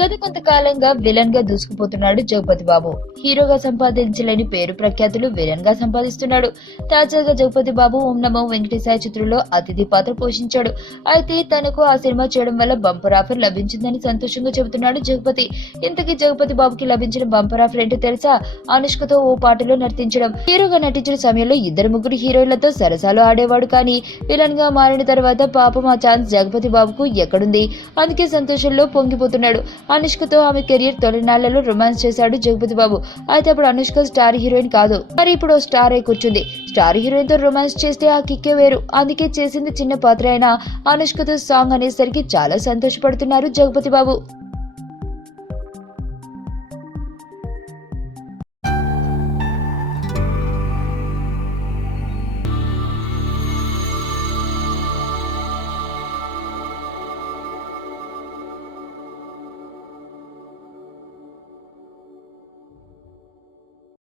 గత కొంతకాలంగా విలన్ గా దూసుకుపోతున్నాడు జగపతి బాబు. హీరోగా సంపాదించలేని పేరు ప్రఖ్యాతులు విలన్ గా సంపాదిస్తున్నాడు. తాజాగా జగపతి బాబు ఓం నమో వెంకటేశాయ చిత్రంలో అతిథి పాత్ర పోషించాడు. అయితే తనకు ఆ సినిమా చేయడం వల్ల బంపర్ ఆఫర్ లభించిందని సంతోషంగా చెబుతున్నాడు జగపతి. ఇంతకీ జగపతి బాబుకి లభించిన బంపర్ ఆఫర్ ఏంటో తెలుసా? అనుష్కతో ఓ పాటలో నర్తించడం. హీరోగా నటించిన సమయంలో ఇద్దరు ముగ్గురు హీరోయిన్లతో సరసాలు ఆడేవాడు. కానీ విలన్ గా మారిన తర్వాత పాపం ఆ ఛాన్స్ జగపతి బాబుకు ఎక్కడుంది? అందుకే సంతోషంలో పొంగిపోతున్నాడు. అనుష్కతో ఆమె కెరీర్ తొలినాళ్లలో రొమాన్స్ చేశాడు జగపతి బాబు. అయితే అప్పుడు అనుష్క స్టార్ హీరోయిన్ కాదు, మరి ఇప్పుడు స్టార్ అయి కూర్చుంది. స్టార్ హీరోయిన్ తో రొమాన్స్ చేస్తే ఆ కిక్కే వేరు. అందుకే చేసింది చిన్న పాత్ర అయినా అనుష్కతో సాంగ్ అనేసరికి చాలా సంతోషపడుతున్నారు జగపతి బాబు.